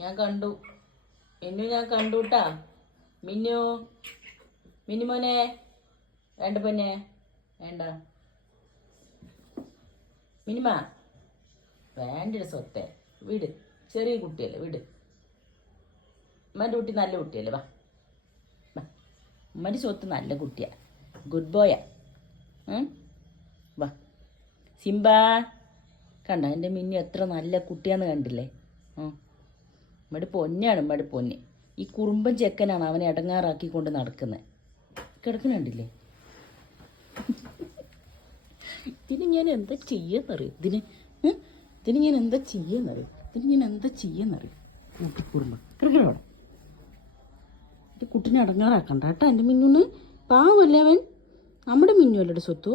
ഞാൻ കണ്ടു. മിന്നു ഞാൻ കണ്ടുട്ടാ. മിന്നു മിനിമോനെ വേണ്ട പൊന്നെ വേണ്ട. മിനിമ വേണ്ട സ്വത്തെ വീട്. ചെറിയ കുട്ടിയല്ലേ വീട്. ഉമ്മൻ്റെ കുട്ടി നല്ല കുട്ടിയല്ലേ. വാ ഉമ്മൻ്റെ സ്വത്ത് നല്ല കുട്ടിയാ. ഗുഡ് ബോയാ. വാ സിംബ. കണ്ട എൻ്റെ മിന്നു എത്ര നല്ല കുട്ടിയാന്ന് കണ്ടില്ലേ. ഉമ്മയുടെ പൊന്നാണ് ഉമ്മയുടെ പൊന്ന്. ഈ കുറുമ്പൻ ചെക്കനാണ് അവനെ ഇടങ്ങാറാക്കിക്കൊണ്ട് നടക്കുന്നത്. കിടക്കുന്നുണ്ടില്ലേ. ഇതിന് ഞാൻ എന്താ ചെയ്യാന്നറിയും. ഇതിന് ഞാൻ എന്താ ചെയ്യാന്നറിയും. കൂട്ടിക്കുറുമ്പ കിടക്കണോടെ. കുട്ടിനെ അടങ്ങാറാക്കണ്ട കേട്ടോ എൻ്റെ മിന്നുന്ന്. പാവല്ലേ അവൻ. നമ്മുടെ മിന്നു അല്ലയുടെ സ്വത്തു.